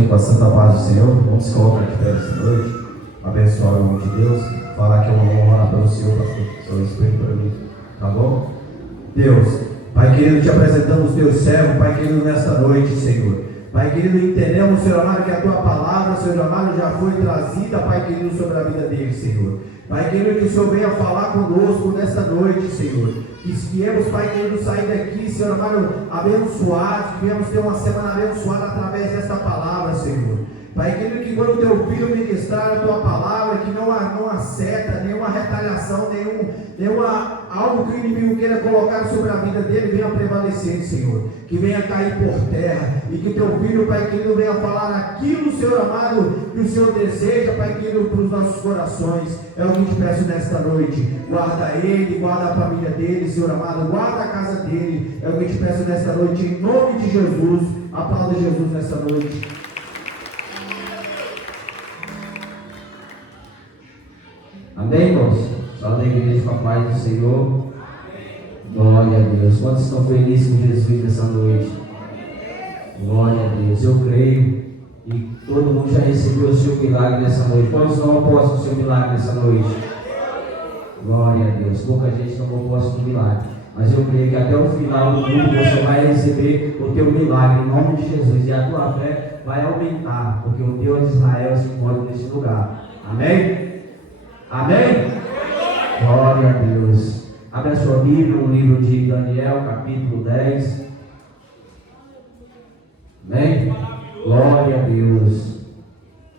dia com a santa paz do Senhor. Vamos se colocar de pé essa noite, abençoar o nome de Deus, falar que é uma honra para o Senhor, pastor, Senhor Espírito para mim, tá bom? Deus, Pai querido, te apresentamos teu servo, Pai querido, nesta noite, Senhor. Pai querido, entendemos, Senhor amado, que a tua palavra, Senhor amado, já foi trazida, Pai querido, sobre a vida dele, Senhor. Pai querido, que o Senhor venha falar conosco nesta noite, Senhor. Que viemos, Pai querido, sair daqui, Senhor amado, abençoados, que viemos ter uma semana abençoada através desta palavra, Senhor. Pai querido, que quando o teu filho ministrar a tua palavra, que não há seta, nenhuma retaliação, algo que o inimigo queira colocar sobre a vida dele, venha prevalecer, Senhor. Que venha cair por terra, e que teu filho, Pai querido, venha falar aquilo, Senhor amado, que o Senhor deseja, Pai querido, para os nossos corações. É o que te peço nesta noite. Guarda ele, guarda a família dele, Senhor amado, guarda a casa dele. É o que te peço nesta noite, em nome de Jesus. Aplauda Jesus nesta noite. Amém, irmãos? Salve a igreja com a paz do Senhor. Glória a Deus. Quantos estão felizes com Jesus nessa noite? Glória a Deus. Eu creio e todo mundo já recebeu o seu milagre nessa noite. Quantos não apostam o seu milagre nessa noite? Glória a Deus. Pouca gente tomou posse do milagre, mas eu creio que até o final do culto você vai receber o teu milagre em nome de Jesus, e a tua fé vai aumentar, porque o Deus de Israel se encontra nesse lugar. Amém? Amém? Glória a Deus. Abre a sua Bíblia no livro de Daniel, capítulo 10. Amém? Glória a Deus.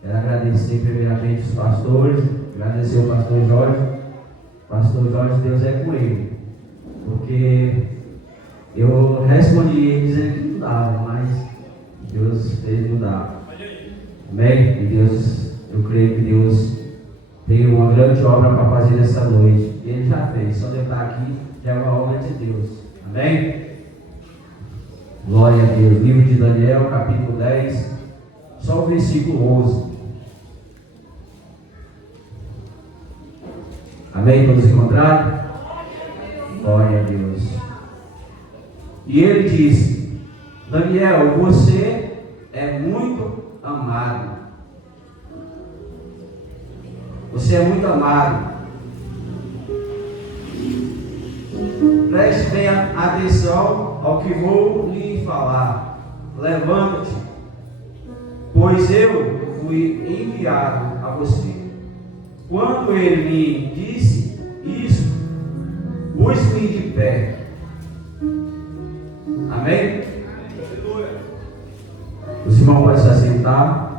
Quero agradecer primeiramente os pastores, agradecer o pastor Jorge. Pastor Jorge, Deus é com ele, porque eu respondi ele dizendo que não dava, mas Deus fez mudar. Amém? E Deus, eu creio que Deus tem uma grande obra para fazer nessa noite. Ele já fez, só de eu estar aqui já é uma obra de Deus. Amém? Glória a Deus. Livro de Daniel, capítulo 10, só o versículo 11. Amém? Todos encontraram? Glória a Deus. E ele disse: Daniel, você é muito amado. Você é muito amado. Preste bem atenção ao que vou lhe falar. Levanta-te, pois eu fui enviado a você. Quando ele me disse isso, pus-me de pé. Amém? Os irmãos podem se assentar.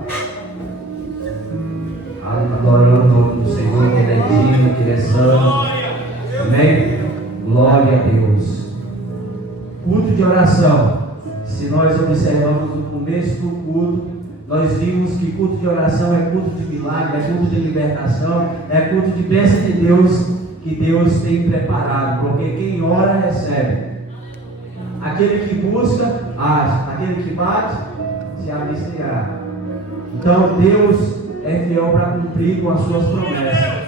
Adorando o nome do Senhor, que Ele é digno, que Ele é santo. Amém? Glória a Deus. Culto de oração. Se nós observamos no começo do culto, nós vimos que culto de oração é culto de milagre, é culto de libertação, é culto de bênção de Deus, que Deus tem preparado, porque quem ora recebe. Aquele que busca, acha. Aquele que bate, se absterá. Então Deus é fiel para cumprir com as suas promessas.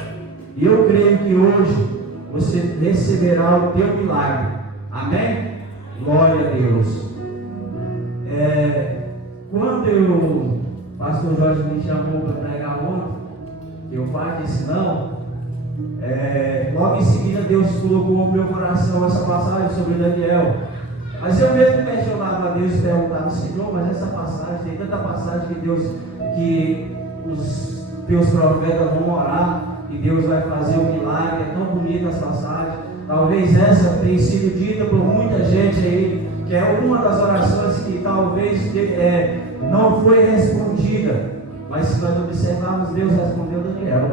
E eu creio que hoje você receberá o teu milagre. Amém? Glória a Deus. Quando o pastor Jorge me chamou para pregar ontem, eu disse não. Logo em seguida Deus colocou no meu coração essa passagem sobre Daniel. Mas eu mesmo questionava a Deus e perguntava: Senhor, mas essa passagem, tem tanta passagem que os teus profetas vão orar e Deus vai fazer um milagre. É tão bonita essa passagem. Talvez essa tenha sido dita por muita gente aí, que é uma das orações que talvez não foi respondida. Mas se nós observarmos, Deus respondeu Daniel,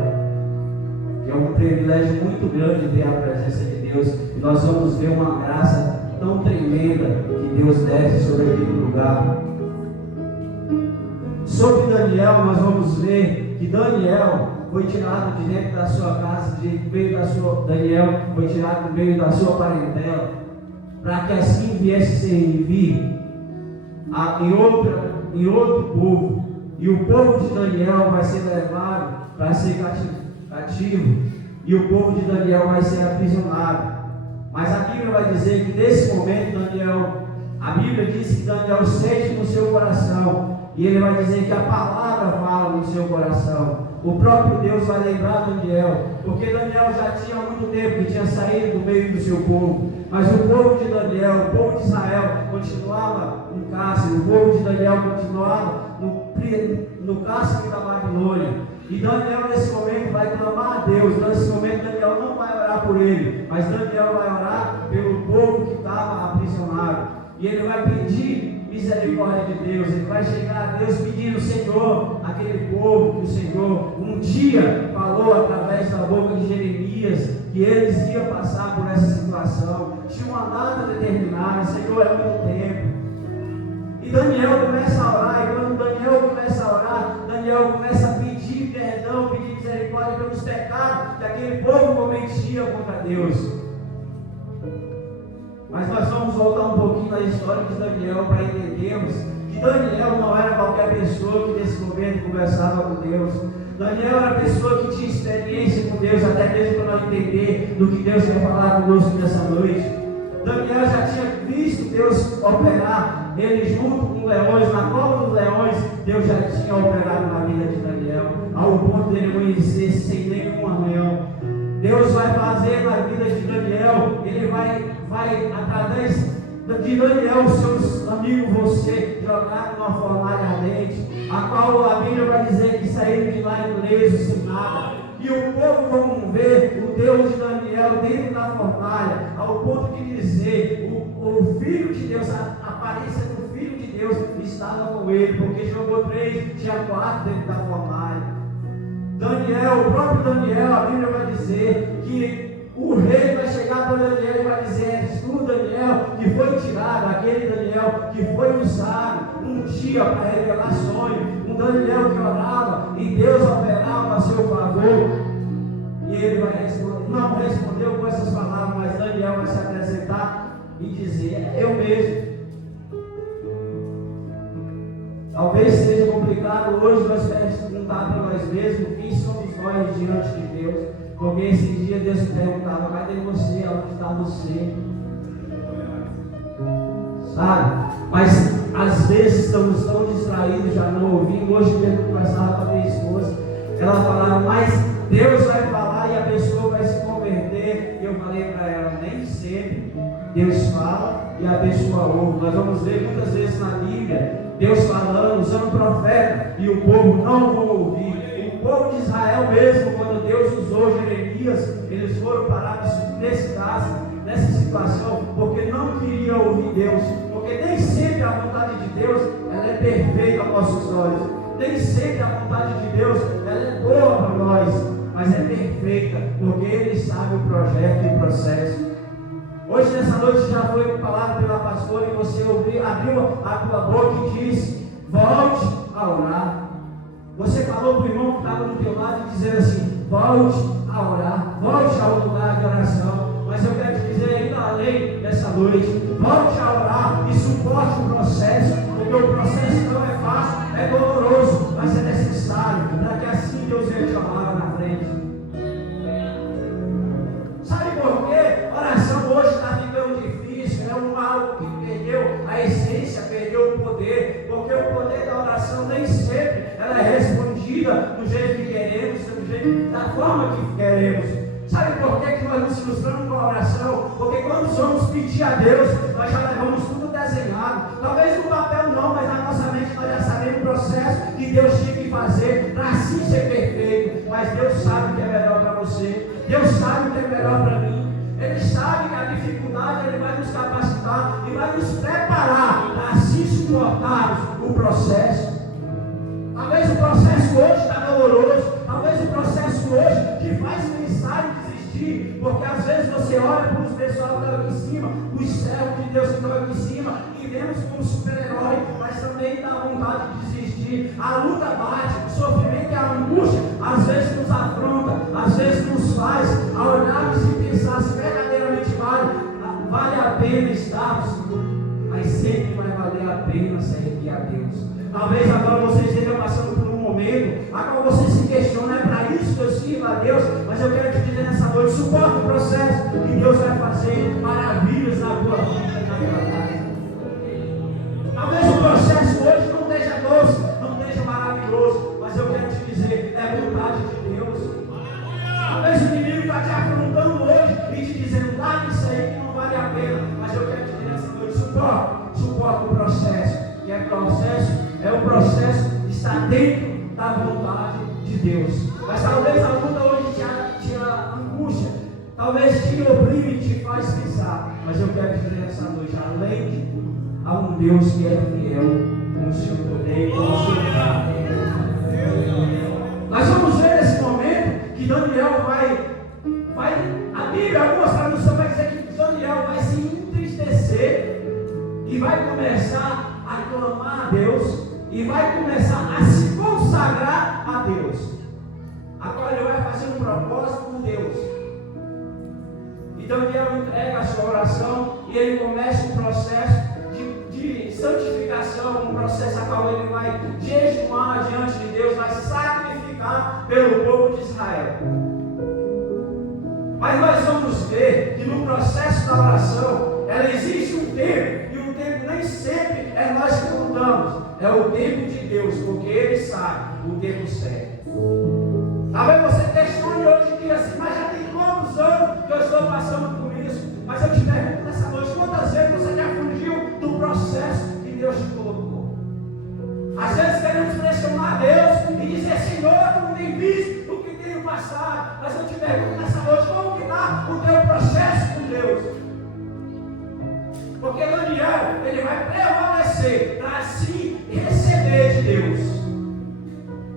que é um privilégio muito grande ter a presença de Deus. E nós vamos ver uma graça tão tremenda que Deus desce sobre aquele lugar. Sobre Daniel, nós vamos ver que Daniel foi tirado de dentro da sua casa, Daniel foi tirado do meio da sua parentela, para que assim viesse servir em outro povo. E o povo de Daniel vai ser levado para ser cativo, e o povo de Daniel vai ser aprisionado. Mas a Bíblia vai dizer que nesse momento a Bíblia diz que Daniel sente no seu coração e ele vai dizer que a palavra fala no seu coração. O próprio Deus vai lembrar Daniel, porque Daniel já tinha há muito tempo que tinha saído do meio do seu povo, mas o povo de Daniel, o povo de Israel, continuava no cárcere, o povo de Daniel continuava no cárcere da Babilônia. E Daniel nesse momento vai clamar a Deus. Nesse momento Daniel não vai orar por ele, mas Daniel vai orar pelo povo que estava aprisionado. E ele vai pedir misericórdia de Deus. Ele vai chegar a Deus pedindo: Senhor, aquele povo que o Senhor um dia falou através da boca de Jeremias que eles iam passar por essa situação, tinha uma data determinada. Senhor, é muito tempo. E Daniel começa a orar, e quando Daniel começa a orar, Daniel começa a pedir perdão, pedir misericórdia pelos pecados que aquele povo cometia contra Deus. Mas nós vamos voltar um pouquinho na história de Daniel para entendermos que Daniel não era qualquer pessoa que nesse momento conversava com Deus. Daniel era pessoa que tinha experiência com Deus, até mesmo para nós entender do que Deus quer falar conosco nessa noite. Daniel já tinha visto Deus operar, ele junto com leões, na cova dos leões, Deus já tinha operado na vida de Daniel, ao ponto dele conhecer sem nenhum arranhão. Deus vai fazer na vida de Daniel, ele vai através de Daniel, seus amigos, você jogar numa fornalha ardente, a qual a Bíblia vai dizer que saíram de lá ilesos, sem nada. E o povo vão ver o Deus de Daniel dentro da fornalha, ao ponto de dizer, o Filho de Deus, a aparência do Filho de Deus estava com ele, porque jogou 3, tinha 4 dentro da fornalha. Daniel, o próprio Daniel, a Bíblia vai dizer que o rei vai chegar para Daniel e vai dizer: és tu, Daniel, que foi tirado, aquele Daniel que foi usado um dia para revelar sonho, um Daniel que orava e Deus operava a seu favor. E ele vai responder, não respondeu com essas palavras, mas Daniel vai se apresentar e dizer: eu mesmo. Talvez seja complicado hoje nós perguntar para nós mesmos quem somos nós diante de Deus, porque esse dia Deus perguntava: cadê você? Onde está você? Sabe? Mas às vezes estamos tão distraídos, já não ouvindo. Hoje mesmo conversava com a minha esposa, ela falava: mas Deus vai falar e a pessoa vai se converter. E eu falei para ela: nem sempre Deus fala e a pessoa ouve. Nós vamos ver muitas vezes na Bíblia Deus falando, usando profeta, e o povo não vão ouvir. O povo de Israel mesmo, quando Deus usou Jeremias, eles foram parados nesse caso, nessa situação, porque não queriam ouvir Deus. Porque nem sempre a vontade de Deus ela é perfeita aos nossos olhos. Nem sempre a vontade de Deus ela é boa para nós, mas é perfeita, porque Ele sabe o projeto e o processo. Hoje nessa noite já foi falado pela pastora e você abriu a tua boca e disse: volte a orar. Você falou para o irmão que estava do teu lado e dizer assim: volte a orar, volte ao lugar de oração. Mas eu quero te dizer ainda além dessa noite: volte a orar e suporte o processo, porque o processo não é fácil, é doloroso, mas é necessário, para que assim Deus venha te chamar na frente. Sabe por quê? Oração hoje está ficando difícil, é algo que perdeu a essência, perdeu o poder, porque o poder da oração nem sempre ela é respondida do jeito que queremos, da forma que queremos. Sabe por que nós nos frustramos com a oração? Porque quando vamos pedir a Deus, nós já levamos tudo desenhado. Talvez no papel não, mas na nossa mente nós já sabemos o processo que Deus tinha que fazer para assim ser perfeito. Mas Deus sabe o que é melhor para você. Deus sabe o que é melhor para mim. Ele sabe que a dificuldade Ele vai nos capacitar e vai nos preparar para assim suportarmos o processo. Talvez o processo hoje está doloroso. Talvez o processo hoje te faz pensar em desistir. Porque às vezes você olha para os pessoal que estão aqui em cima, os servos de Deus que estão aqui em cima, e vemos como super-herói, mas também dá vontade de desistir. A luta bate, o sofrimento e a angústia às vezes nos afronta, às vezes nos faz a olharmos e pensar se verdadeiramente vale a pena estarmos, mas sempre vai valer a pena servir a Deus. Talvez agora você esteja passando por um momento a qual você se questiona: é para isso que eu sirvo a Deus? Mas eu quero te dizer nessa noite: suporta o processo que Deus vai fazer maravilhas na tua vida e na tua casa. Talvez o processo hoje não esteja doce, está dentro da vontade de Deus. Mas talvez a luta hoje te angústia, talvez te oprime e te faz pensar. Mas eu quero dizer nessa noite, além de tudo, há um Deus que é fiel, com o seu poder, com o seu poder. Nós vamos ver nesse momento que Daniel vai a Bíblia, algumas traduções vai dizer que Daniel vai se entristecer e vai começar a clamar a Deus e vai começar a se consagrar a Deus. Agora ele vai fazer um propósito com Deus. E Daniel entrega a sua oração e ele começa um processo de santificação, um processo a qual ele vai jejuar diante de Deus, vai sacrificar pelo povo de Israel. Mas nós vamos ver que no processo da oração, ela existe um tempo, e o tempo nem sempre é nós que contamos, é o tempo de Deus, porque Ele sabe o tempo certo. Talvez você questione hoje em dia assim, mas já tem quantos anos que eu estou passando por isso? Mas eu te pergunto nessa noite, quantas vezes você já fugiu do processo que Deus te colocou? Às vezes queremos pressionar Deus e dizer, Senhor, tu não tem visto o que tenho passado. Mas eu te pergunto nessa noite, como que está o teu processo com Deus? Porque Daniel, ele vai prevalecer para assim receber de Deus.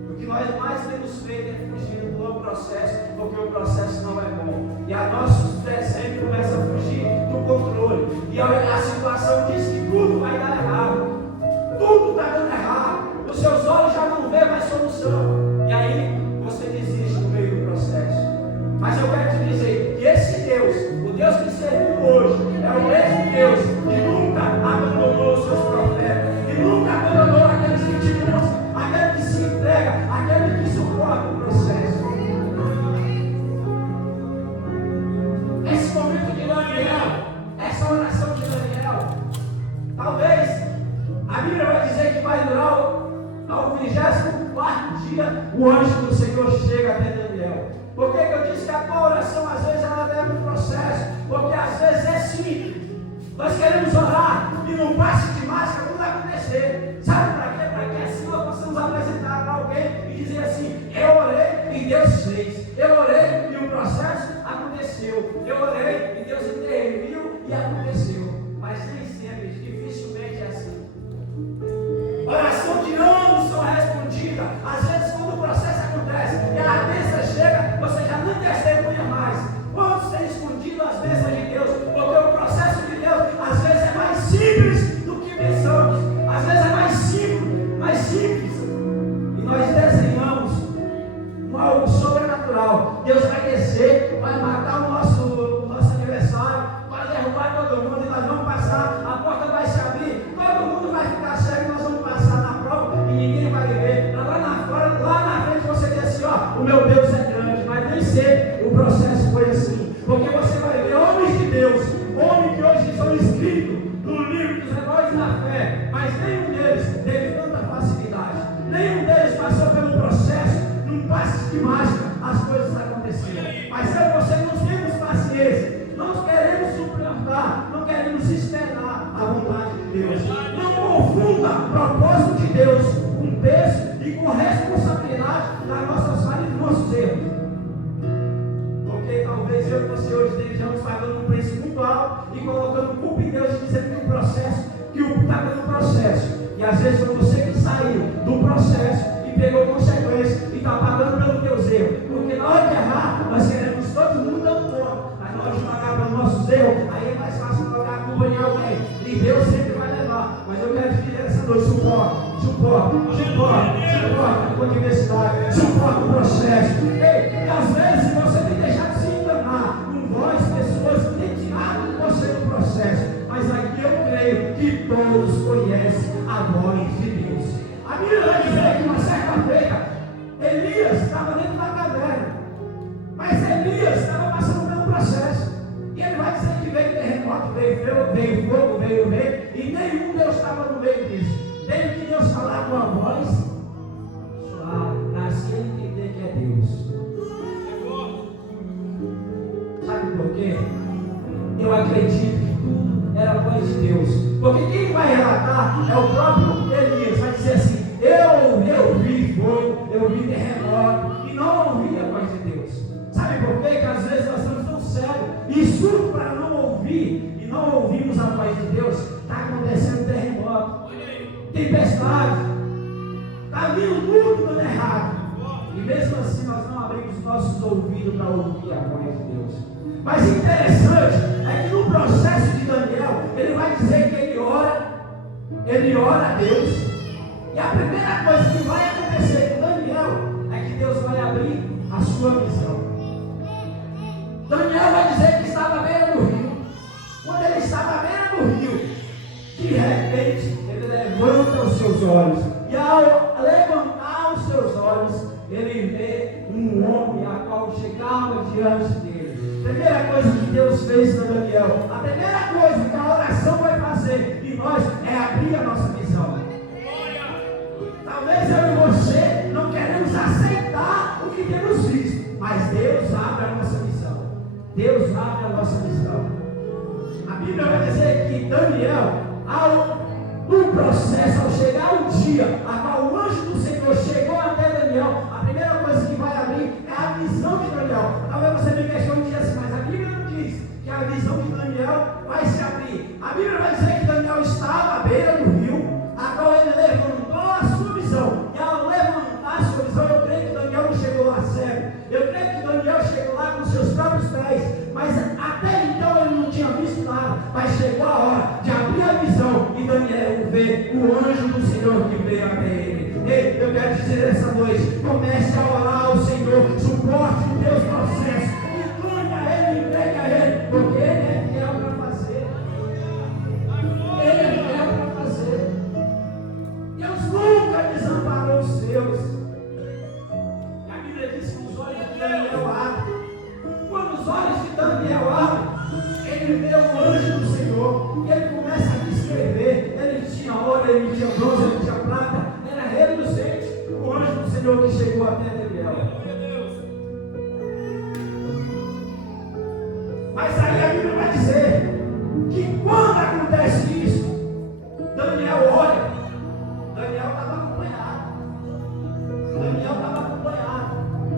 O que nós mais temos feito é fugir do processo, porque o processo não é bom. E a nosso desenho começa a fugir do controle. E a situação diz que tudo vai dar errado. Tudo está dando errado. Os seus olhos já não vê mais solução. E aí você desiste no meio do processo. Mas eu quero te dizer que esse Deus, o Deus que serviu hoje, é o mesmo Deus que nunca abandonou os seus profetas, que nunca abandonou aqueles que te buscam, aquele que se entrega, aquele que suporta o processo. Esse momento de Daniel, essa oração de Daniel, talvez a Bíblia vai dizer que vai durar ao 24º dia, o anjo do Senhor chega até Daniel. Por que eu disse que a tua oração às vezes ela leva um processo? Porque às vezes é simples. Nós queremos orar e não passe de máscara, não vai acontecer. Sabe para quê? Para que assim nós possamos apresentar para alguém e dizer assim, eu orei e Deus fez. Eu orei e o processo aconteceu. Eu orei e Deus interviu e aconteceu. Mas nem sempre, dificilmente é assim. Oração de anos são respondidas. Às vezes quando o processo acontece e a bênção chega, você já não testemunha mais. Quantos têm escondido as bênçãos de Deus? Porque o processo de Deus às vezes é mais simples do que pensamos. Às vezes é mais simples. E nós desenhamos algo sobrenatural. Deus vai descer, vai matar o nosso aniversário, vai derrubar todo mundo e nós vamos passar, a porta vai se abrir, todo mundo vai ficar cego e nós vamos passar na prova e ninguém vai ver. Lá na frente você diz assim, ó, o meu Deus é grande, mas nem sempre o processo foi assim. Porque você vai ver homens de Deus, homens que hoje são escritos no livro dos heróis da fé, mas nenhum deles teve tanta facilidade, nenhum deles passou pelo processo, num passe de mágica, as coisas aconteceram. Mas eu e você não temos paciência, não queremos suportar, não queremos esperar a vontade de Deus. Não confunda o propósito de Deus com peso e com responsabilidade das nossas falhas e dos nossos erros. Porque talvez eu e você hoje estejamos pagando um preço muito alto e colocando culpa em Deus e dizendo que o processo, que o está dando processo. E às vezes foi você que saiu do processo e pegou consequências e está pagando pelos teus erros. Porque na hora de errar, nós queremos todo mundo dando conta. Mas na hora de pagar pelos nossos erros, aí é mais fácil colocar a culpa em alguém. E Deus sempre vai levar. Mas eu quero te dizer essa noite, suporta a diversidade, suporta o processo. Ei, às vezes você tem deixado se enganar com voz, pessoas que têm tirado você do processo. Mas aqui eu creio que todos conhecem a voz de Deus. A Bíblia vai dizer que uma certa feita, Elias estava dentro da caverna, mas Elias estava passando pelo processo. E ele vai dizer que veio terremoto, veio fogo, veio vento, e nenhum Deus estava no meio disso. Tem que Deus falar com a voz suave, para assim entender que é Deus. Sabe por quê? Eu acredito que tudo era a voz de Deus. Porque quem vai relatar é o próprio Elias. Vai dizer assim, eu e surdo para não ouvir, e não ouvimos a voz de Deus, está acontecendo terremoto, tempestade, está vindo tudo dando errado. E mesmo assim nós não abrimos nossos ouvidos para ouvir a voz de Deus. Mas interessante é que no processo de Daniel, ele vai dizer que ele ora a Deus, e a primeira coisa que vai acontecer com Daniel é que Deus vai abrir a sua visão. Daniel vai dizer que estava à beira do rio. Quando ele estava à beira do rio, de repente ele levanta os seus olhos, e ao levantar os seus olhos, ele vê um homem a qual chegava diante dele. Primeira coisa que Deus fez para Daniel, a primeira coisa que a oração vai fazer em nós é abrir a nossa visão. Talvez eu e você não queremos aceitar o que temos visto, mas Deus abre a nossa visão. Deus abre a nossa visão. A Bíblia vai dizer que Daniel, no processo, ao chegar o dia a qual o anjo do Senhor chegou até Daniel, a primeira coisa que vai abrir é a visão de Daniel. Talvez você me questione e diga assim, mas a Bíblia não diz que a visão de Daniel vai se abrir. A Bíblia vai dizer que Daniel estava à beira do rio, a qual ele levantou a sua visão. E ao levantar a sua visão, eu creio que Daniel não chegou lá cego. Eu creio que Daniel chegou lá com seus próprios pés. Mas até então ele não tinha visto nada. Mas chegou a hora de abrir a visão e Daniel vê o anjo do Senhor que veio até ele. Ei, eu quero dizer essa noite, comece a orar ao Senhor, suporte os teus processos, e clame a Ele, entregue a Ele, porque Ele é fiel para fazer. Ele é fiel para fazer. Deus nunca desamparou os seus. E a Bíblia diz que os olhos de Daniel abrem. Quando os olhos de Daniel abrem, ele vê o anjo do Senhor, e ele começa a descrever. Ele tinha ouro, ele tinha bronze, ele tinha prata, era reluzente o anjo do Senhor que chegou até Daniel. Mas aí a Bíblia vai dizer que quando acontece isso, Daniel olha, Daniel estava acompanhado.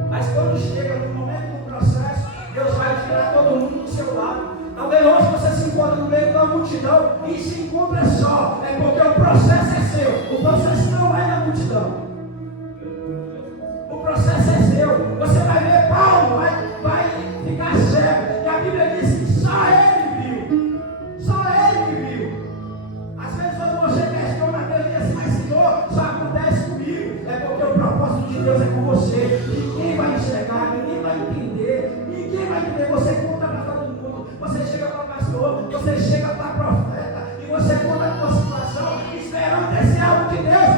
Mas quando chega no momento do processo, Deus vai tirar todo mundo do seu lado. Talvez hoje você se encontre no meio da multidão e se encontra só. É porque o processo é seu. O processo não é da multidão. O processo é seu. Você vai ver Paulo, vai ficar cego. E a Bíblia diz que só ele viu. Só ele viu. Às vezes quando você questiona Deus e diz assim, mas Senhor, só acontece comigo. É porque o propósito de Deus é com você. Ninguém vai enxergar, ninguém vai entender. Ninguém vai entender. Você conta para todo mundo. Você chega para o pastor, você chega para o profeta e você conta a sua situação, esperando esse algo de Deus,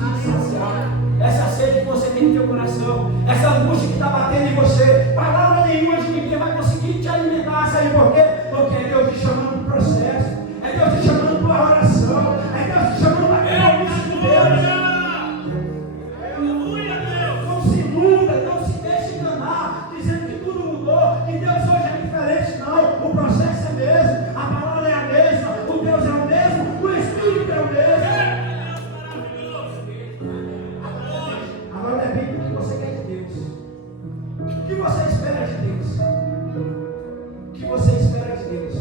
conseguir saciar essa sede que você tem no teu coração, essa angústia que está batendo em você. Palavra nenhuma de ninguém vai conseguir te alimentar. Sabe por quê? Porque é Deus te chamando para o processo, é Deus te chamando para a oração, é Deus te chamando para a compromisso de Deus. Não se iluda, não se deixe enganar, dizendo que tudo mudou, que Deus hoje é diferente. Não, o processo é o mesmo, a palavra é a mesma, o Deus é o mesmo, o Espírito é o mesmo. Agora depende do que você quer de Deus, o que você espera de Deus, o que você espera de Deus.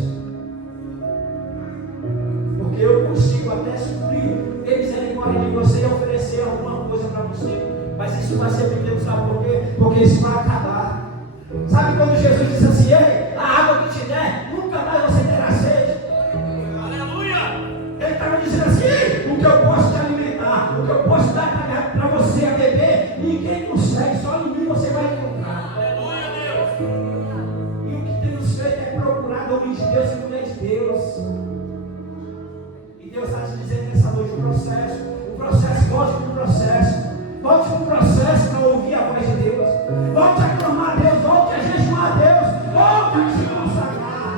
Porque eu consigo até suprir ter misericórdia de você e oferecer alguma coisa para você, mas isso vai ser pequeno, sabe por quê? Porque isso vai acabar. Sabe quando Jesus disse assim: ei, a água que te der, nunca mais você terá sede. Aleluia! Ele estava dizendo assim: ei, o que eu posso te alimentar, o que eu posso dar para você a beber, ninguém consegue, só em mim você vai encontrar. Aleluia, Deus! E o que temos feito é procurar homens de Deus e mulher de Deus. E Deus está te dizendo nessa noite o processo, volte para o processo. Volte para o processo para ouvir a voz de Deus. Volte a clamar a Deus, volte a jejuar a Deus, volte a se consagrar.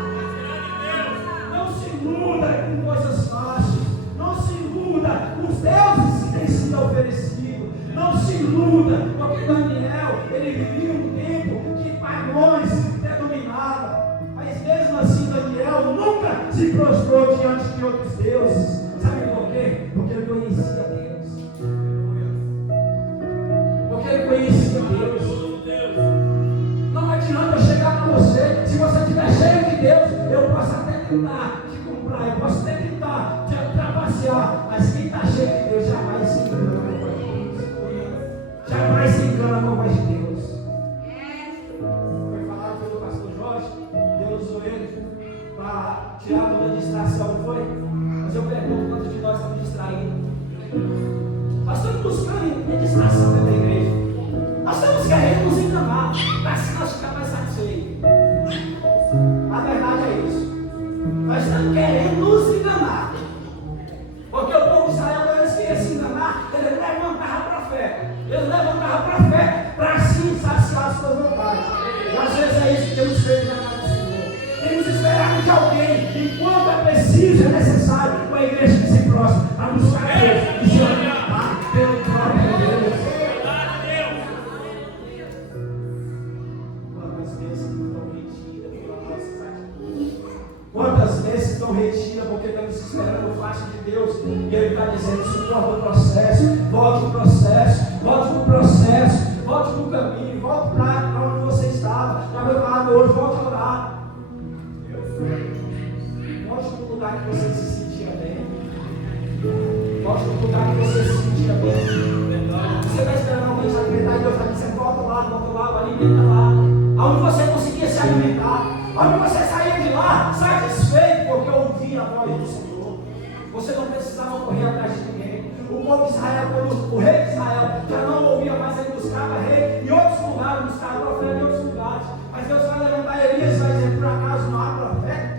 Não se iluda com coisas fáceis, não se iluda com os deuses que têm sido oferecidos, não se iluda, porque Daniel, ele vivia um tempo que pagões predominavam, mas mesmo assim Daniel nunca se prostrou diante de outros deuses. Sabe por quê? Porque ele conhecia Deus. Ele conhecia Deus. Não adianta eu chegar para você. Se você estiver cheio de Deus, eu posso até tentar te comprar, eu posso até tentar te trapacear, mas quem está cheio de Deus jamais se engana com a voz de Deus. Jamais se engana com a voz de Deus. Foi falado pelo pastor Jorge, Deus usou ele para tirar toda a distração, não foi? Mas eu pergunto quantos de nós estamos distraídos. Nós estamos buscando a distração dentro da igreja. Nós estamos querendo nos enganar, para assim nós ficar mais satisfeitos. A verdade é isso. Nós estamos querendo nos enganar. Porque o povo de Israel, quando eles queriam se enganar, eles levantavam para a fé. Eles levantavam para a fé para assim saciar as suas vontades. E às vezes é isso que temos feito na casa do Senhor. Temos esperado de alguém, enquanto é preciso, é necessário, com a igreja que se prostra, para buscar Deus e se alimentar pelo próprio Deus. Quantas vezes estão retidas porque estamos esperando o face de Deus, e Ele está dizendo: suporta o processo, volte o processo, volte para o processo, volte para o caminho, volte para onde você estava. Já foi falado hoje, volte a orar. Volte para o lugar que você se sentia bem. Volte para o lugar que você se sentia bem. Você está esperando alguém se alimentar e Deus está dizendo: volta lá, alimenta lá. Aonde você conseguia se alimentar, aonde você saía de lá satisfeito porque ouvia a voz do Senhor. Você não precisava correr atrás de ninguém. O povo de Israel, quando o rei de Israel já não ouvia mais, ele buscava rei em outros lugares, buscava profeta em outros lugares. Mas Deus vai levantar Elias e vai dizer: por acaso não há profeta?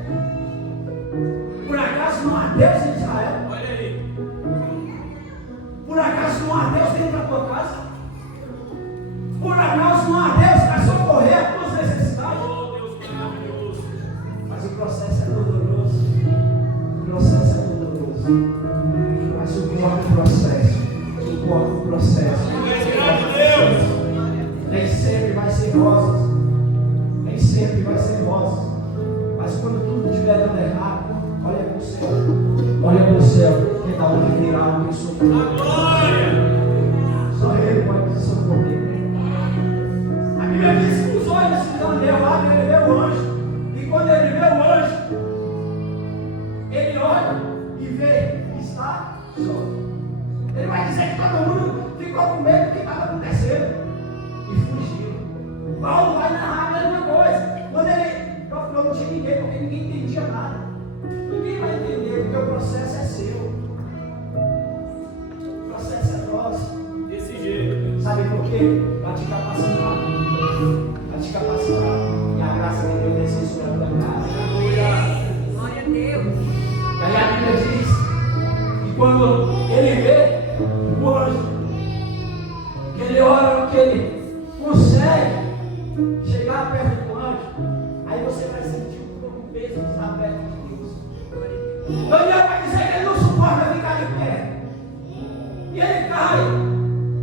Por acaso não há Deus em Israel? Olha aí. Por acaso não há Deus dentro da tua casa? Por acaso não há Deus para socorrer as tuas necessidades? Oh, Deus maravilhoso. Mas o processo é doloroso. O processo é doloroso. Mas suporta o processo. Suporta o processo. Nem sempre vai ser rosas. Nem sempre vai ser rosas. Mas quando tudo estiver dando errado, olha para o céu. Olha para o céu. Que da onde virá o que socorro. Só Ele pode te socorrer. A Bíblia diz que os olhos de Daniel abrem, ele vê o anjo. E quando ele vê o anjo, ele olha e vê que está só. Ele vai dizer que todo mundo ficou com medo do que estava acontecendo e fugiu. Paulo vai narrar a mesma coisa. Quando ele procurou, não tinha ninguém, porque ninguém entendia nada. Ninguém vai entender, porque o processo é seu. O processo é nosso. Desse jeito. Sabe por quê? Para te capacitar. Para te capacitar. E a graça de Deus descer sobre a tua casa. Glória a Deus. E aí a Bíblia diz que quando ele vê o anjo Daniel vai dizer que ele não suporta ficar de pé. E ele cai.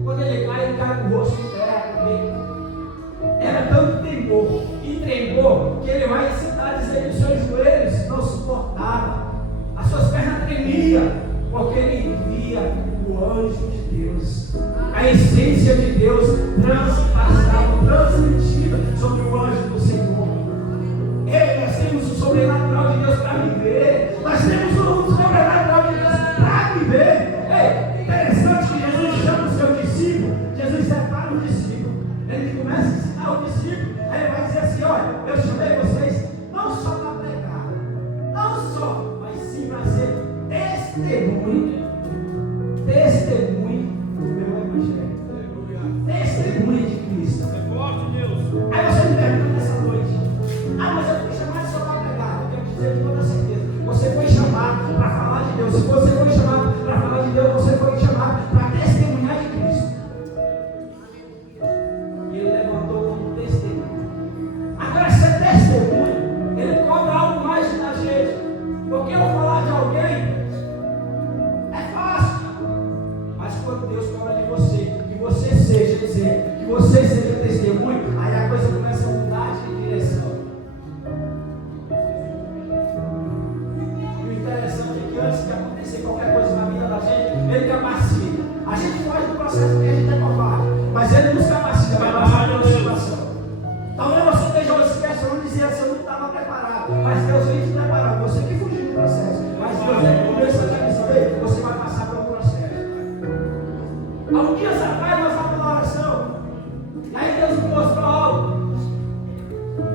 Quando ele cai com o rosto em terra. Era tanto temor e tremor que ele vai sentar e dizer que os seus joelhos não suportavam. As suas pernas tremiam, porque ele via o anjo de Deus. A essência de Deus transmitida sobre o anjo do Senhor. Nós temos o sobrenatural de Deus para viver. Nós temos o sobrenatural de Deus para viver. Interessante que Jesus chama o seu discípulo. Jesus separa o discípulo. Ele começa a ensinar o discípulo. Aí ele vai dizer assim: olha, eu chamei vocês não só para pregar, não só, mas sim para ser testemunha do meu evangelho. Testemunha de Cristo. Aí você me pergunta nessa noite: mas eu fui chamado só para pregar. Eu quero dizer com toda certeza: você foi chamado para falar de Deus. Se você foi chamado para falar de Deus, você foi chamado para testemunhar de Cristo. E ele levantou como testemunho. Agora, ser testemunho, ele cobra algo mais da gente. Porque eu falar de alguém é fácil. Mas quando Deus cobra de você, que você seja dizer, que você seja testemunho, aí a coisa começa a mudar de direção. E o interessante é que antes de acontecer qualquer coisa na vida da gente, ele capacita. A gente faz do processo porque a gente é covarde, mas ele nos capacita para passar pela situação. Talvez você esteja hoje se questionando e dizendo assim: eu não estava preparado. Mas Deus vem te preparar. Você que fugiu do processo. Mas Deus é que começa a te abençoar. Você vai passar pelo processo. Há um dia atrás nós estávamos na oração. E aí Deus me mostrou algo.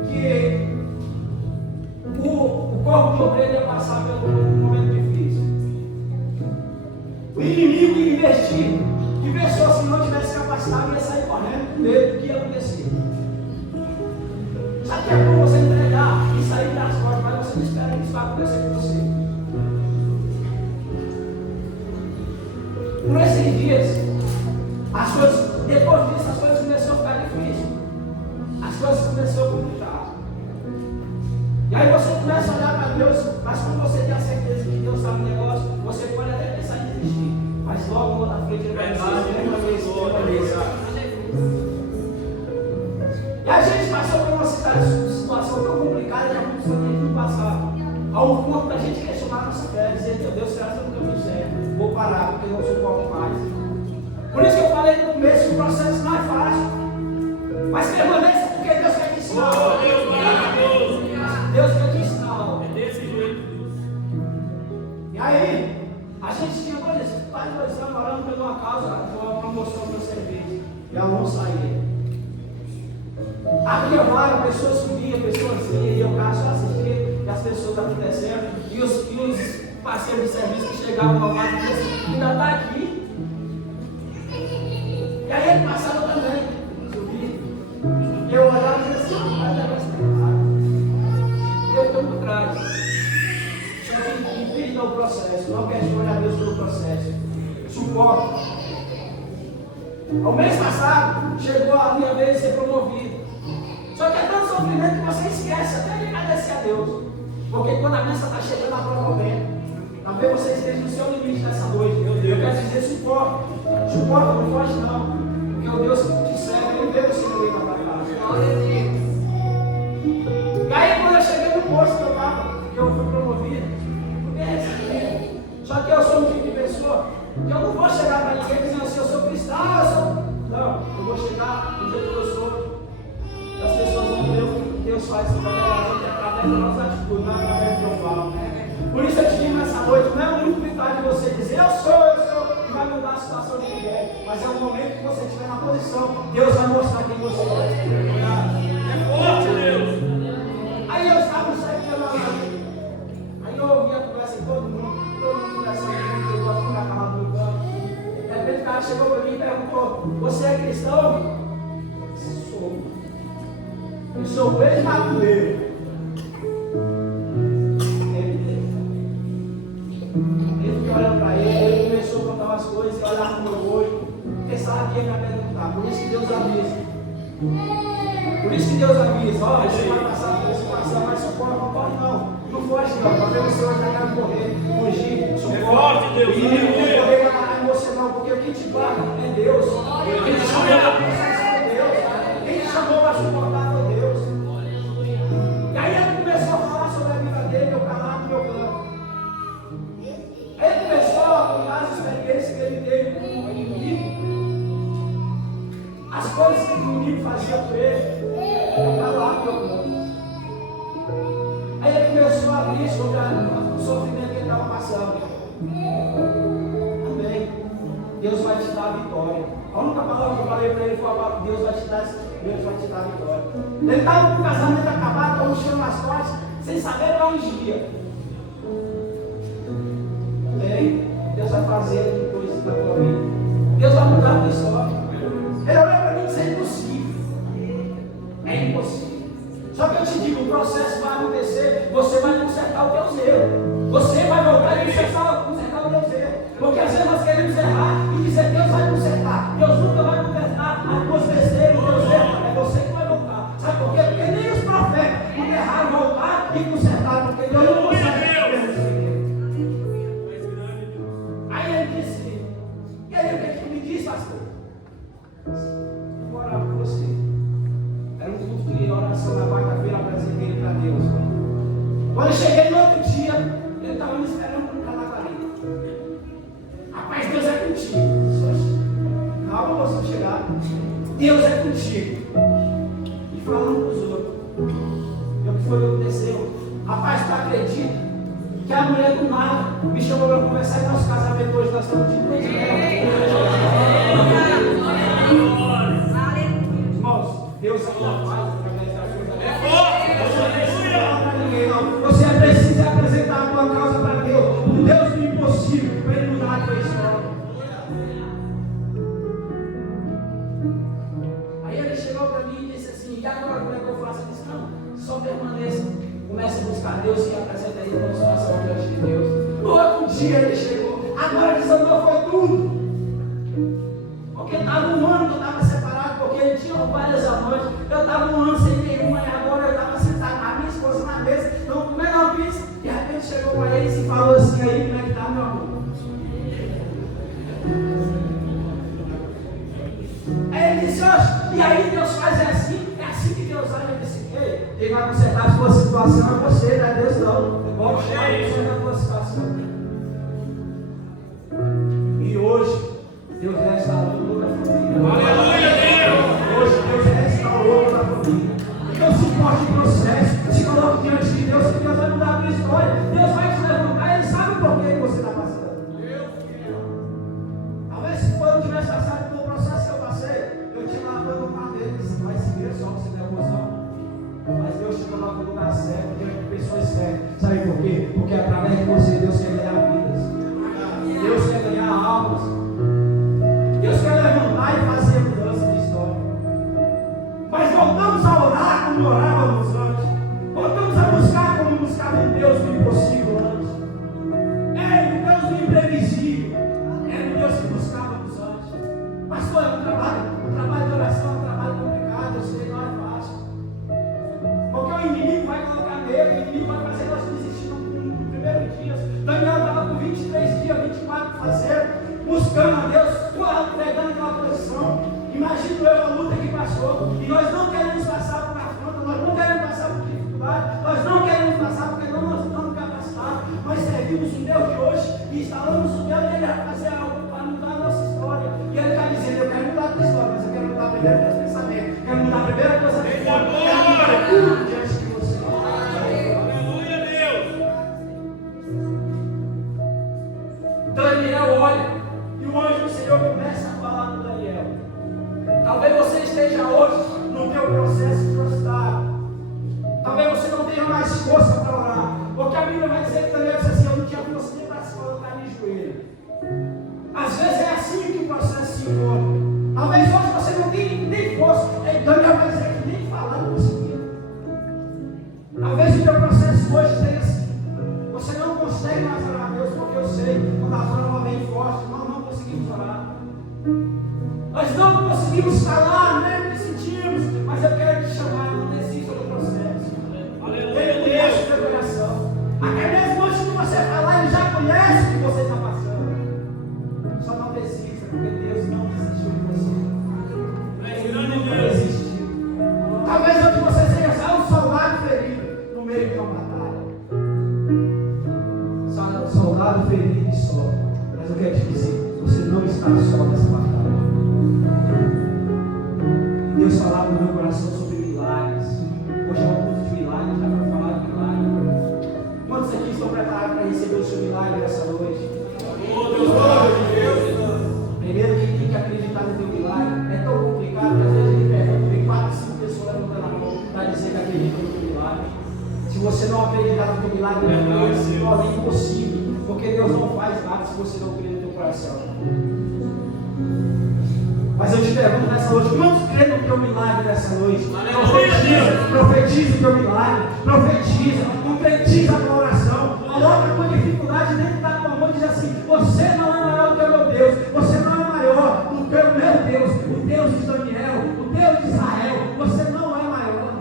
Que o corpo de obreiro ia passar pelo momento difícil. O inimigo ia investir. Que pessoa, se não tivesse capacidade, ia sair correndo com medo do que ia acontecer. Sabe que é bom você entregar e sair das portas, mas você não espera que isso vai acontecer com você. Por esses dias, as coisas, depois disso, as coisas começaram a ficar difíceis. As coisas começaram a complicar. E aí você começa a olhar para Deus, mas quando você tem a certeza que Deus sabe o negócio, você pode até pensar em desistir. Mas logo na frente ele vai dizer: uma vez. E a gente passou por uma situação tão complicada que a muitos anos não passaram. Ao ponto da gente questionar a nossa fé, dizer: meu Deus, será que eu não caminho certo? Vou parar, porque eu não suporto mais. Por isso que eu falei no começo que o processo não é fácil. Mas permaneça, porque Deus quer te ensinar. Deus quer te ensinar. É desse jeito, Deus. E aí, a gente tinha quase 2 anos orando por uma causa, uma promoção do meu serviço. E ela não saía. Abria vaga, pessoas subiam, pessoas vinham, e eu cá só assistia, e as pessoas acontecendo, e os parceiros de serviço que chegavam na vaga e diziam assim: ainda está aqui. E aí ele passava também, subia. E eu olhava e dizia assim: vai levar esse errado. E eu estou por trás. Só que entenda o processo, não questione a Deus pelo processo. Suporte. O mês passado, chegou a minha vez de ser promovido. Só que é tanto sofrimento que você esquece até de agradecer a Deus. Porque quando a bênção está chegando, a prova vem. Talvez você esteja no seu limite nessa noite. Eu quero dizer: suporte. Suporte, não foge não. Porque o Deus que te serve, ele vê você no meio da batalha. E aí, quando eu cheguei no posto que eu estava, que eu fui promovido, porque é recebido. Só que eu sou um tipo de pessoa que eu não vou chegar para ninguém dizendo assim: eu sou cristão, eu sou. Não, eu vou chegar do jeito que eu sou. As pessoas vão ver o que Deus faz através das nossas atitudes, não através do que eu falo. Por isso eu te digo nessa noite: não é muito vitória de você dizer eu sou, que vai mudar a situação de ninguém. Mas é o momento que você estiver na posição, Deus vai mostrar quem você é. É forte, Deus. Aí eu estava saindo lá. Aí eu ouvi a conversa de todo mundo conversando comigo, eu gosto de ficar calado no canto. De repente o cara chegou para mim e perguntou: você é cristão? Sou. Eu sou ex-macumbeiro. Ele fiquei olhando para ele começou a contar umas coisas, e olhava no meu olho, pensava que ele ia perguntar. Por isso que Deus avisa. Por isso que Deus avisa: ó, você vai passar por essa situação, mas socorro, não corre não. Não foge não, talvez você vai estar a correr, fugir, socorro. forte, Deus. E ninguém vai correr agarrar em você não, porque quem te guarda é Deus. Quem te chamou para processar é Deus. Quem te chamou para suportar foi Deus. E aí ele começou a falar sobre a vida dele, eu calado no meu canto. Aí ele começou a contar as experiências que ele teve com o inimigo. As coisas que o inimigo fazia por ele, eu calado no meu canto. Aí ele começou a abrir sobre o sofrimento que ele estava passando. Amém. Deus vai te dar a vitória. A única palavra que eu falei para ele foi a palavra: Deus vai te dar a vitória. Ele estava com o casamento acabado, com o chão nas costas, sem saber para onde ia. Amém. Deus vai fazer coisas na tua vida. Deus vai mudar a tua história. Ele olhou para mim e disse: é impossível. É impossível. Só que eu te digo, o processo vai acontecer, você vai consertar o teu erro. Você vai voltar e consertar o teu erro. Porque às vezes nós queremos errar e dizer: Deus vai consertar. Deus nunca vai consertar as tuas besteiras, os teus erros. É você que vai voltar. Sabe por quê? Porque nem os profetas não erraram, voltar e consertar, porque Deus não consegue. Aí ele disse: e aí, o que tu me diz, pastor? Eu vou orar por você. Era um culto de oração na quarta-feira, apresentei ele para Deus. Quando eu cheguei no outro dia, ele estava me esperando para entrar na parede. Rapaz, Deus é contigo. Calma, moço, vou chegar. Deus é contigo. E falando para os outros. E o que foi que aconteceu? Rapaz, tu acredita que a mulher do nada me chamou para conversar em nosso casamento hoje? Nós estamos de noite. Irmãos, Deus ainda faz através da vida. Você precisa apresentar a tua causa para Deus. O Deus do impossível, para Ele mudar a tua história. Aí ele chegou para mim e disse assim: e agora como é que eu faço? Eu disse: não, só permaneça. Comece a buscar Deus e apresenta Ele com a situação diante de Deus. No outro dia ele chegou. Agora desandou foi tudo. Porque estava um ano que eu estava separado, porque ele tinha várias amantes. Eu estava um ano sem nenhuma e agora eu estava sentado com a minha esposa na mesa, não comendo uma pizza. E de repente chegou para eles e falou assim: aí, como é que está, meu amor? Aí ele disse: oxe, e aí Deus faz é assim que Deus age. Eu disse: ei, quem vai consertar a sua situação é você, não é Deus não. Volte lá e conserta a tua situação. E hoje, Deus restaurou toda a família. Aleluia, Deus! Hoje Deus restaurou toda a família. Então suporte o processo, se coloque diante de Deus, que Deus vai mudar a tua história. Deus vai te levantar, Ele sabe o porquê que você está passando. Talvez se eu não tivesse passado pelo processo que eu passei, eu tinha lá falando com a dele, disse: vai seguir só, você tem emoção. Mas Deus te coloca no lugar certo, diante de pessoas certas. Sabe por quê? Porque através de você Deus quer ganhar vidas. Deus quer ganhar almas. Deus quer levantar e fazer mudança de história. Mas voltamos a orar como orávamos antes. Voltamos a buscar como buscava um Deus do impossível antes. É o Deus do imprevisível. É o Deus que buscávamos antes. Pastor, é um trabalho de oração, é um trabalho complicado, eu sei, não é fácil. Porque o inimigo vai colocar medo, o inimigo vai fazer nós desistir no primeiro dia. Daniel estava com 23 dias, 24 fazendo, buscando a Deus, pegando aquela posição. Imagina eu a luta que passou. E nós não queremos passar por afronta, nós não queremos passar por dificuldade, nós não queremos passar porque não nós estamos capacitados. Nós servimos um Deus de hoje e instalamos um Deus que Ele vai fazer algo para mudar a nossa história. E Ele está dizendo: eu quero mudar a tua história, mas eu quero mudar primeiro teus pensamentos, quero mudar a primeira coisa que eu quero mudar tudo diante de você. Aleluia, Deus! Daniel olha e o anjo do Senhor começa a falar com Daniel. Talvez você esteja hoje no teu processo frustrado. Talvez você não tenha mais força para orar. Porque a Bíblia vai dizer que Daniel disse assim: eu não tinha força nem para se colocar em joelho. Às vezes é assim que o processo se encontra. Talvez hoje você não tenha nem força. Daniel vai dizer que nem falar não conseguia. Talvez o teu processo hoje seja assim. Você não consegue mais orar a Deus, porque eu sei, quando a prova vem forte, nós não conseguimos orar. Nós não conseguimos falar, nem me sentimos, mas eu quero te chamar, não desista do processo. Aleluia, Ele conhece o teu coração. soldado ferido e só. Mas eu quero te dizer, você não está só nessa batalha. Deus falava no meu coração sobre milagres. Hoje é um culto de milagres, já foi falar de milagres. Quantos aqui estão preparados para receber o seu milagre essa noite? Primeiro que tem que acreditar no teu milagre. É tão complicado que às vezes a gente pergunta, tem 4, 5 pessoas levantando a mão para dizer que acreditam no teu milagre. Se você não acreditar no teu milagre, é impossível. Porque Deus não faz nada se você não crer no teu coração. Mas eu te pergunto nessa noite, quantos creem no teu milagre nessa noite? Profetiza o teu milagre, profetiza, concretiza a tua oração, coloca a tua dificuldade dentro da tua mão e diz assim: você não é maior do que o meu Deus, você não é maior do que o meu Deus, o Deus de Daniel, o Deus de Israel, você não é maior.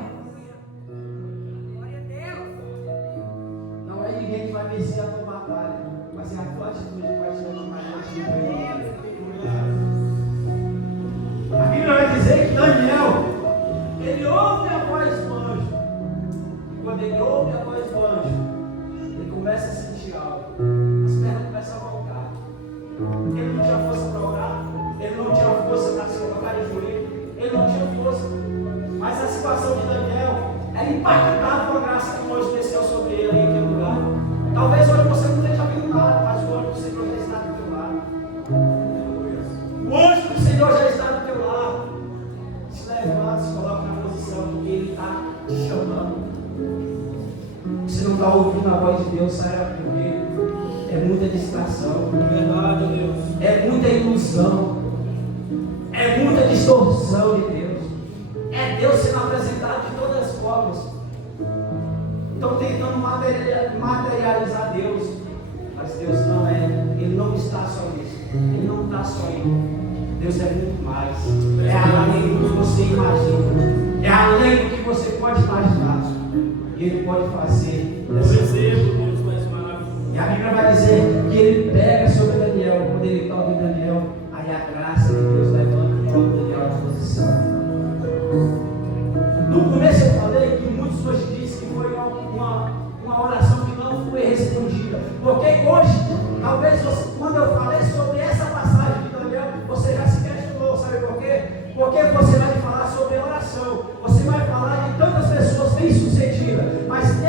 Glória a Deus. Não é ninguém que vai vencer a tua batalha, mas é a tua atitude que vai te levar mais longe. A Bíblia vai dizer que Daniel, ele ouve a voz do anjo. E quando ele ouve a voz do anjo, ele começa a sentir algo. As pernas começam a voltar. Ele não tinha força para orar, ele não tinha força para se colocar de joelho, ele não tinha força. Mas a situação de Daniel é impactada com a graça que o anjo desceu sobre ele em aquele lugar. Talvez hoje você não esteja vendo nada, mas o anjo do Senhor já está do teu lado. O anjo do Senhor já está do teu lado. Se levanta, se coloca na posição que Ele está te chamando. Você não está ouvindo a voz de Deus, saia por quê? É muita distração. É verdade, Deus. É muita ilusão. É muita distorção de Deus. É Deus sendo apresentado de todas as formas. Estão tentando materializar Deus. Mas Deus não é. Ele não está só nisso. Ele não está só aí. Deus é muito mais. É além do que você imagina. É além do que você pode imaginar. E Ele pode fazer. Eu recebo, Deus, mais maravilhoso. E a Bíblia vai dizer que Ele pega sobre Daniel. Quando Ele toca em Daniel, aí a graça de Deus levanta e coloca Daniel à posição. No começo eu falei que muitos hoje dizem que foi uma oração que não foi respondida. Porque hoje, talvez você, quando eu falei sobre essa passagem de Daniel, você já se questionou, sabe por quê? Porque você vai falar sobre oração, você vai falar de tantas pessoas bem-sucedidas, mas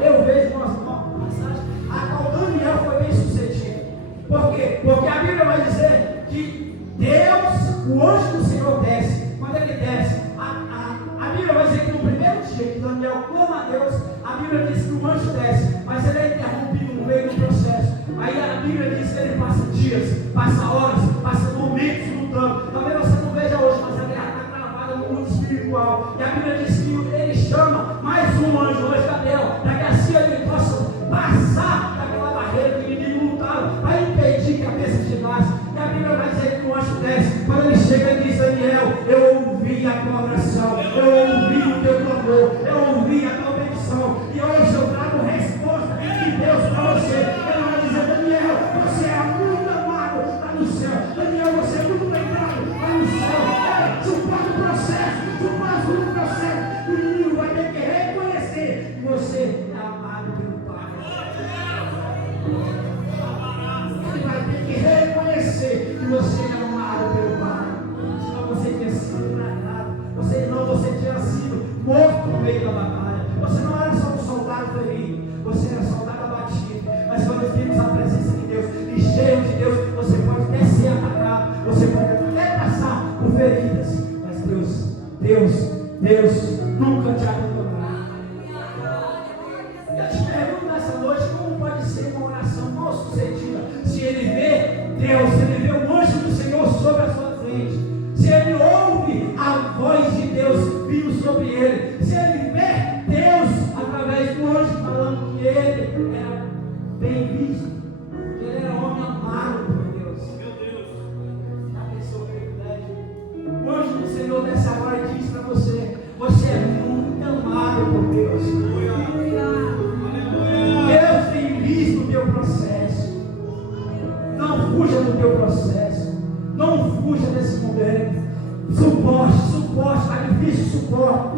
eu vejo uma passagem a qual Daniel foi bem-sucedido. Por quê? Porque a Bíblia vai dizer que Deus, o anjo do Senhor desce. Quando ele desce, a Bíblia vai dizer que no primeiro dia que Daniel clama a Deus, a Bíblia diz que o anjo desce, mas ele é interrompido no meio do processo. Aí a Bíblia diz que ele passa dias, passa horas, passa momentos lutando. Talvez você não veja hoje, mas a guerra está travada no mundo espiritual. E a Bíblia diz que ele chama mais um anjo, o anjo Gabriel, para que assim ele possa passar daquela barreira que o inimigo lutava, para impedir que a bênção chegasse. E a Bíblia vai dizer que o anjo desce. Quando ele chega e diz: Daniel, eu ouvi a tua oração, eu ouvi o teu clamor, eu ouvi a tua petição, e hoje eu trago resposta de Deus para você. Ele vai dizer: Daniel, você é muito amado lá no céu. Daniel, você é muito lembrado lá no céu. Suporta o processo, suporta o processo. O inimigo vai ter que reconhecer que você é amado pelo Pai. Ele vai ter que reconhecer que você é amado pelo Pai. Senão você tinha sido enganado. Você tinha sido morto no meio da batalha. Você não era só um soldado ferido, você era soldado abatido. Mas quando temos a presença de Deus e cheio de Deus, você pode até ser atacado, você pode até passar por feridas. Mas Deus nunca te abandonará. Eu te pergunto nessa noite, como pode ser uma oração mal sucedida se ele vê Deus, se ele vê o anjo do Senhor sobre a sua frente, se ele ouve a voz de Deus vindo sobre ele, se ele vê Deus através do anjo falando que ele era bem visto, que ele era homem amado por Deus. Meu Deus. Sabe esse é o privilégio? O anjo do Senhor nessa hora diz para você: você é muito amado por Deus. Deus tem visto o teu processo. Não fuja do teu processo. Não fuja desse momento. Suporte, está difícil, suporta,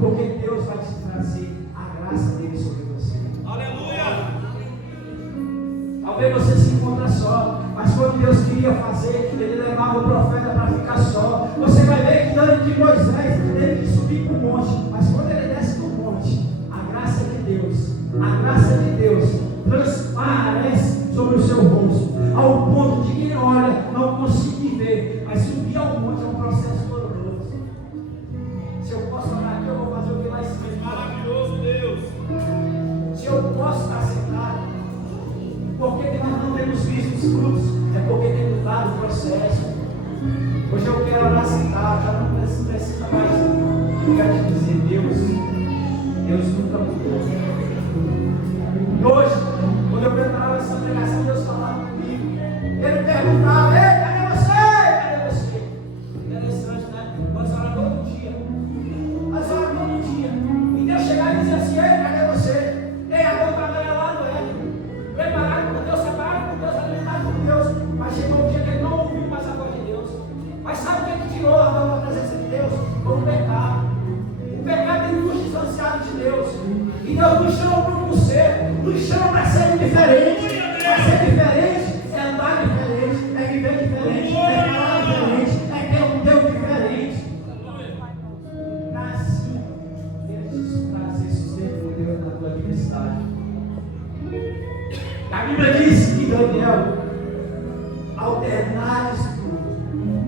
porque Deus vai te trazer a graça dele sobre você. Aleluia. Talvez você se encontra só, mas quando Deus queria fazer, Ele levava o profeta para ficar só. Você vai ver que diante de Moisés, ele quis subir para o monte, mas quando ele desce do monte, a graça de Deus transparece sobre o seu rosto, ao ponto de quem olha não conseguir ver, mas subir ao monte é um processo doloroso. Se eu posso orar aqui, eu vou fazer o que lá em cima. Maravilhoso Deus. Se eu posso estar sentado, porque nós não temos visto os frutos, é porque temos dado o processo. Hoje eu quero orar sentado, já não precisa mais ficar de dizer Deus nunca mudou. Hoje, quando eu preparava essa pregação, Deus falava comigo. Ele perguntava: ei, cadê você? Cadê você? Interessante, né? Nós oramos todo dia. E Deus chegava e dizia assim: ei, cadê você? Ei, a boca dela lá no Éden. Preparado por Deus, separado por Deus, alimentado por Deus. Mas chegou um dia que ele não ouviu mais a voz de Deus. Mas sabe o que tirou a da presença de Deus? Foi o pecado. O pecado tem nos distanciado de Deus. E Deus nos chama para um ser, nos chama para ser diferente. Para ser diferente é andar diferente, é viver diferente, é falar diferente, é ter um Deus diferente. Nasci, trazer sustento por Deus na tua adversidade. A Bíblia diz que Daniel, ao terminar isso tudo,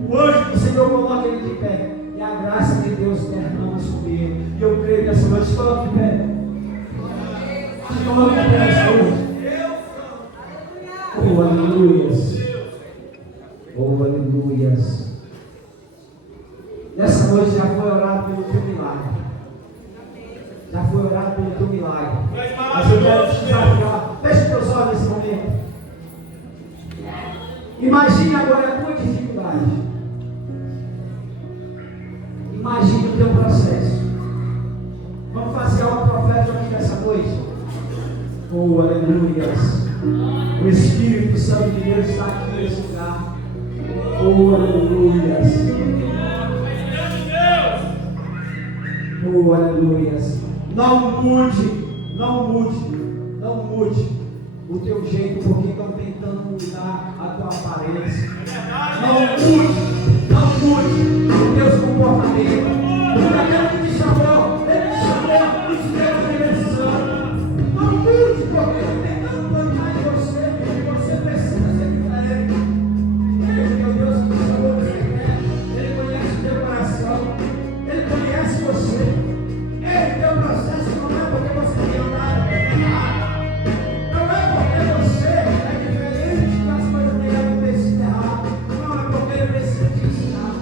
o anjo do Senhor coloca ele de pé. E a graça de Deus derrama sobre ele. E eu creio que essa noite estou de pé. Estou de pé, saúde. Oh, aleluias. Oh, aleluias. Nessa noite já foi orado pelo teu milagre. Já foi orado pelo teu milagre. Mas eu quero te desafiar. Feche teus olhos nesse momento. Imagine agora a tua dificuldade. Imagine o teu processo. Vamos fazer algo profético aqui nessa noite. Oh, aleluias. O Espírito Santo de Deus está aqui nesse lugar. Oh, aleluias. Oh, aleluias. Não mude o teu jeito, porque estão tentando mudar a tua aparência. Não mude o teu comportamento. Porque aquele que te chamou, ele te chamou e te deu a direção. Não mude, porque estão tentando plantar em você, e você precisa ser diferente. Ele, meu Deus, que te chamou do secreto, ele conhece o teu coração, ele conhece você. Ei, teu processo não é porque você tem andado errado. Não é porque você é diferente que as coisas têm acontecido errado. Não é porque ele precisa te ensinar.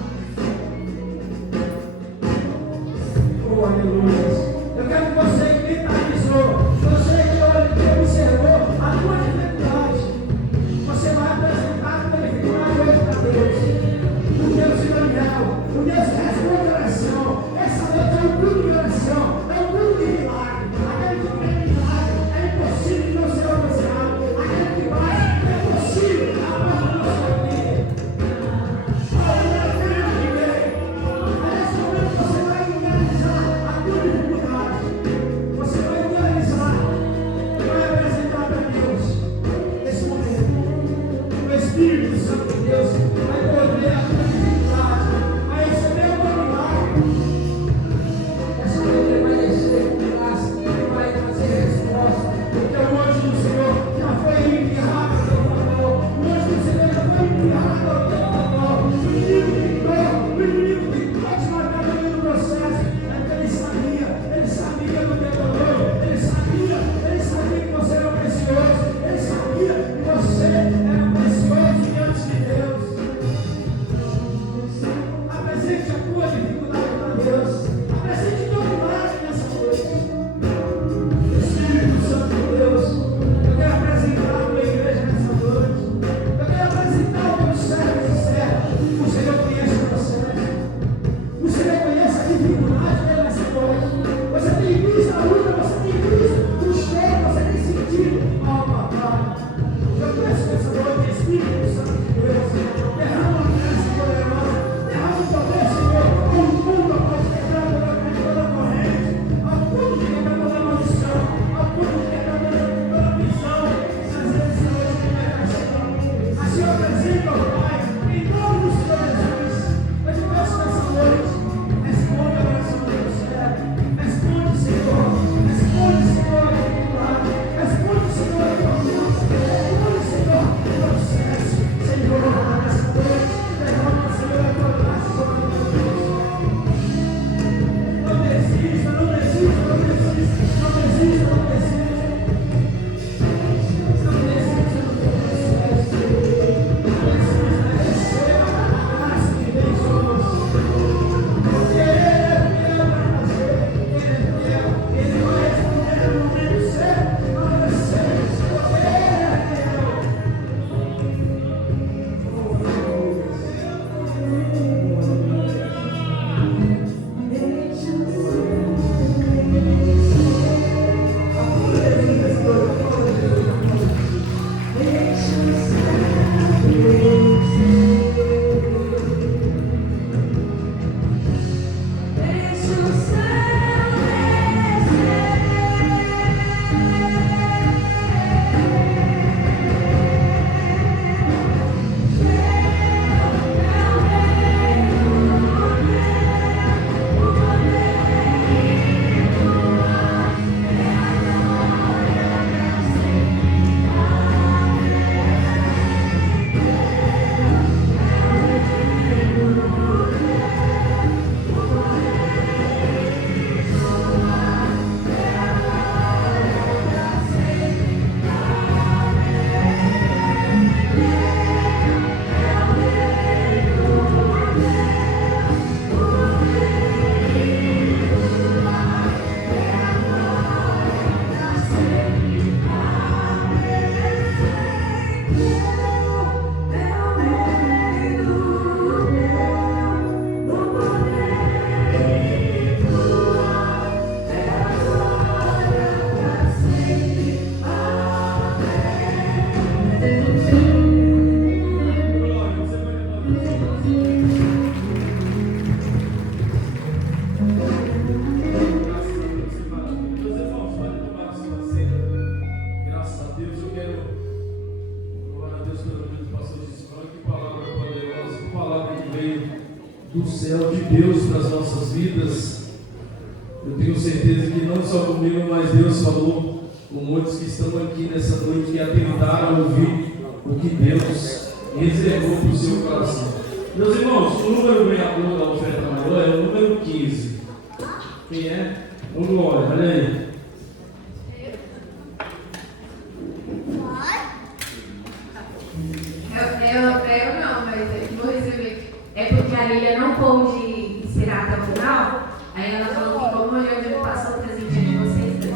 Deus, eu quero louvar a Deus pela vida do pastor Giscão. Que palavra poderosa, que palavra que veio do céu de Deus para as nossas vidas. Eu tenho certeza que não só comigo, mas Deus falou com muitos que estão aqui nessa noite que atentaram a ouvir o que Deus reservou para o seu coração. Meus irmãos, o número ganhador da oferta maior é o número 15. Quem é? O Glória, olha aí. Eu não, mas eu vou receber. É porque a Lília não pôde esperar até o final. Aí ela falou que como eu devo passar o presente de vocês.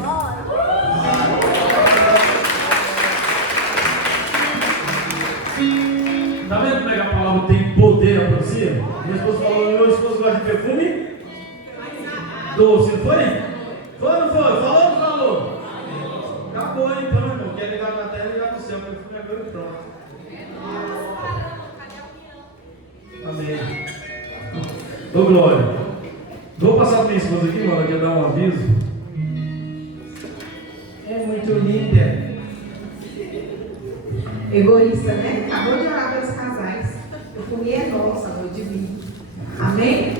Tá vendo como é que a palavra tem poder a profecia? Minha esposa falou, meu esposo gosta de perfume? Doce, não foi? Foi ou não foi? Falou ou não falou? Acabou então, irmão. Quer ligar na terra, ligar no céu. Perfume agora e pronto. Amém. Ô Glória. Vou passar para minha esposa aqui, mano. Quer dar um aviso? É muito linda. Egoísta, né? Acabou de orar pelos casais. Eu comi é nossa, amor divino. Amém?